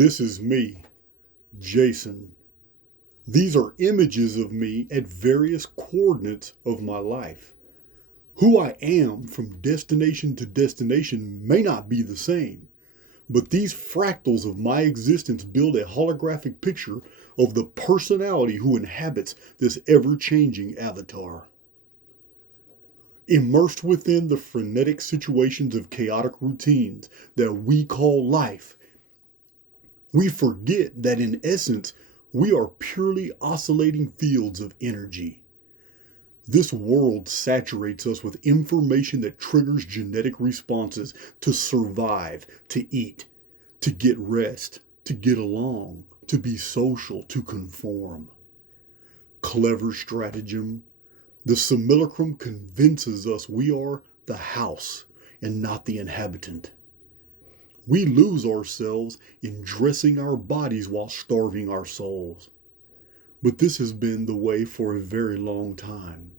This is me, Jason. These are images of me at various coordinates of my life. Who I am from destination to destination may not be the same, but these fractals of my existence build a holographic picture of the personality who inhabits this ever-changing avatar. Immersed within the frenetic situations of chaotic routines that we call life, we forget that in essence, we are purely oscillating fields of energy. This world saturates us with information that triggers genetic responses to survive, to eat, to get rest, to get along, to be social, to conform. Clever stratagem. The Simulacrum convinces us we are the house and not the inhabitant. We lose ourselves in dressing our bodies while starving our souls. But this has been the way for a very long time.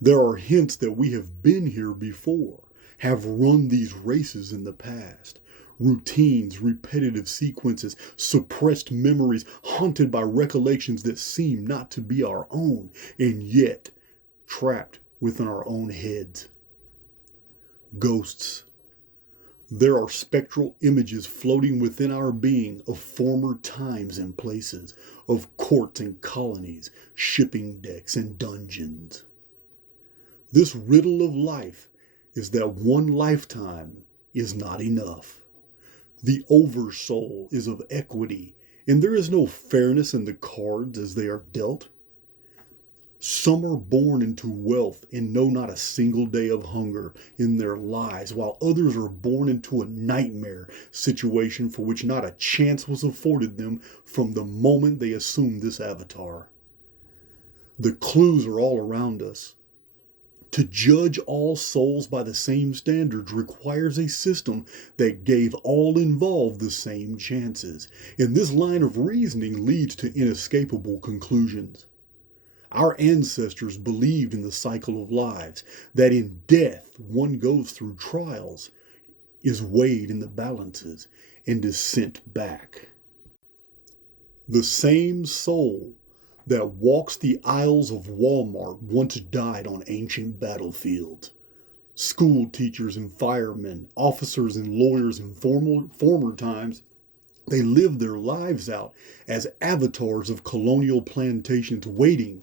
There are hints that we have been here before, have run these races in the past. Routines, repetitive sequences, suppressed memories, haunted by recollections that seem not to be our own, and yet trapped within our own heads. Ghosts. There are spectral images floating within our being of former times and places, of courts and colonies, shipping decks and dungeons. This riddle of life is that one lifetime is not enough. The oversoul is of equity, and there is no fairness in the cards as they are dealt. Some are born into wealth and know not a single day of hunger in their lives, while others are born into a nightmare situation for which not a chance was afforded them from the moment they assumed this avatar. The clues are all around us. To judge all souls by the same standards requires a system that gave all involved the same chances, and this line of reasoning leads to inescapable conclusions. Our ancestors believed in the cycle of lives, that in death one goes through trials, is weighed in the balances, and is sent back. The same soul that walks the aisles of Walmart once died on ancient battlefields. School teachers and firemen, officers and lawyers in former times, they lived their lives out as avatars of colonial plantations waiting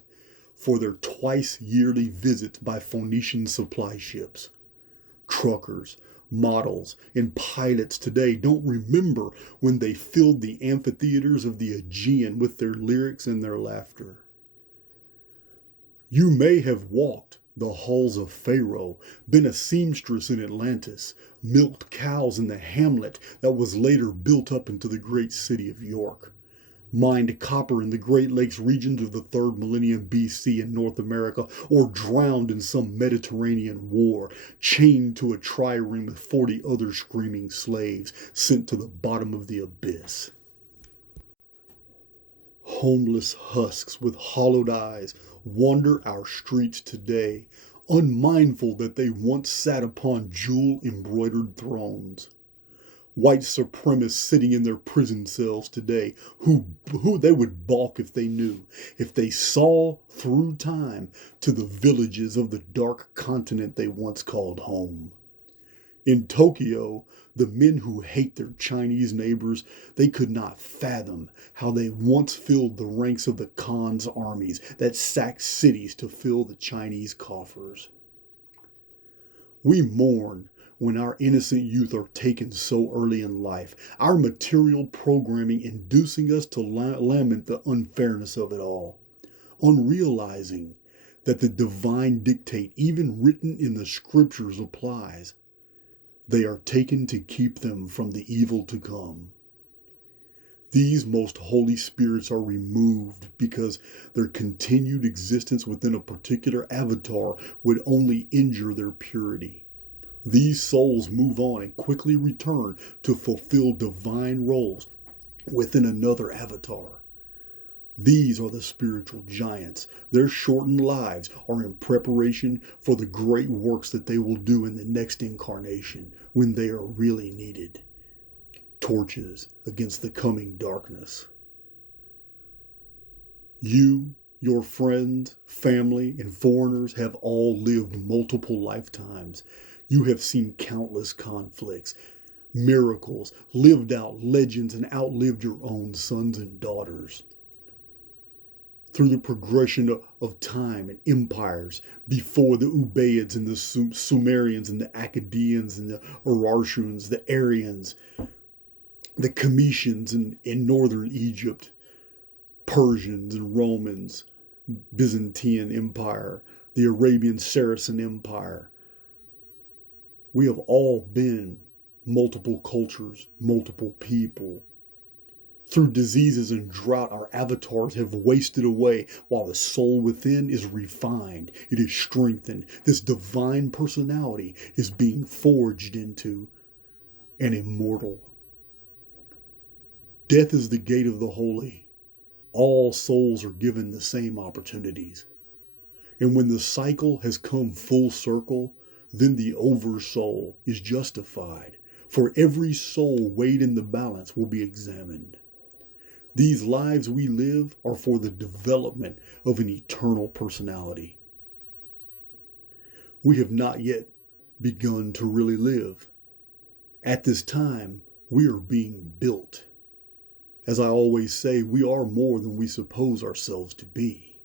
for their twice-yearly visits by Phoenician supply ships. Truckers, models, and pilots today don't remember when they filled the amphitheaters of the Aegean with their lyrics and their laughter. You may have walked the halls of Pharaoh, been a seamstress in Atlantis, milked cows in the hamlet that was later built up into the great city of York, mined copper in the Great Lakes regions of the 3rd millennium BC in North America, or drowned in some Mediterranean war, chained to a trireme with 40 other screaming slaves sent to the bottom of the abyss. Homeless husks with hollowed eyes wander our streets today, unmindful that they once sat upon jewel-embroidered thrones. White supremacists sitting in their prison cells today, who they would balk if they knew, if they saw through time to the villages of the dark continent they once called home. In Tokyo, the men who hate their Chinese neighbors, they could not fathom how they once filled the ranks of the Khan's armies that sacked cities to fill the Chinese coffers. We mourn when our innocent youth are taken so early in life, our material programming inducing us to lament the unfairness of it all, unrealizing that the divine dictate, even written in the scriptures, applies. They are taken to keep them from the evil to come. These most holy spirits are removed because their continued existence within a particular avatar would only injure their purity. These souls move on and quickly return to fulfill divine roles within another avatar. These are the spiritual giants. Their shortened lives are in preparation for the great works that they will do in the next incarnation when they are really needed. torches against the coming darkness. You, your friends, family, and foreigners have all lived multiple lifetimes. You have seen countless conflicts, miracles, lived out legends, and outlived your own sons and daughters. Through the progression of time and empires, before the Ubaids and the Sumerians and the Akkadians and the Urartuans, the Aryans, the Cometians in northern Egypt, Persians and Romans, Byzantine Empire, the Arabian Saracen Empire. We have all been multiple cultures, multiple people. Through diseases and drought, our avatars have wasted away while the soul within is refined. It is strengthened. This divine personality is being forged into an immortal. Death is the gate of the holy. All souls are given the same opportunities. And when the cycle has come full circle, then the oversoul is justified. For every soul weighed in the balance will be examined. These lives we live are for the development of an eternal personality. We have not yet begun to really live. At this time, we are being built. As I always say, we are more than we suppose ourselves to be.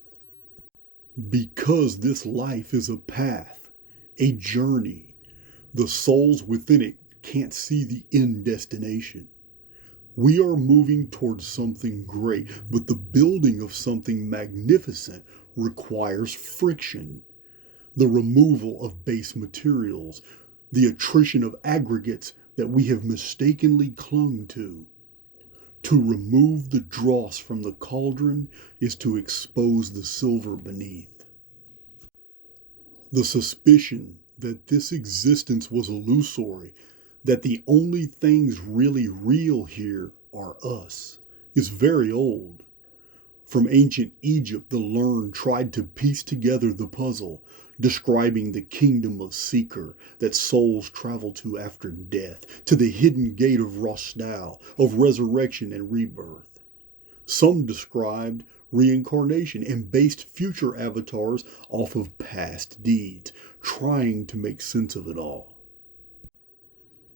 Because this life is a path, a journey, the souls within it can't see the end destination. We are moving towards something great, but the building of something magnificent requires friction. The removal of base materials, the attrition of aggregates that we have mistakenly clung to. To remove the dross from the cauldron is to expose the silver beneath. The suspicion that this existence was illusory, that the only things really real here are us, is very old. From ancient Egypt, the learned tried to piece together the puzzle, describing the kingdom of Seeker that souls travel to after death, to the hidden gate of Rostau, of resurrection and rebirth. Some described reincarnation and based future avatars off of past deeds, trying to make sense of it all.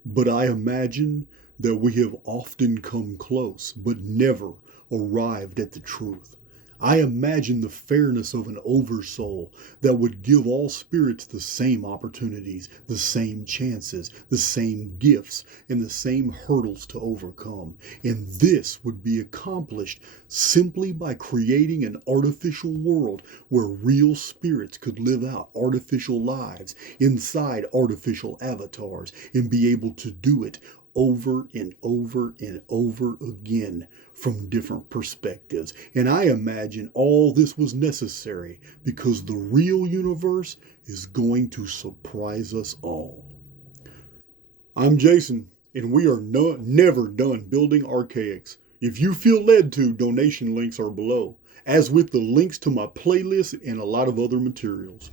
But I imagine that we have often come close, but never arrived at the truth. I imagine the fairness of an oversoul that would give all spirits the same opportunities, the same chances, the same gifts, and the same hurdles to overcome. And this would be accomplished simply by creating an artificial world where real spirits could live out artificial lives inside artificial avatars and be able to do it over and over and over again from different perspectives. And I imagine all this was necessary because the real universe is going to surprise us all. I'm Jason, and we are never done building Archaix. If you feel led to, donation links are below, as with the links to my playlist and a lot of other materials.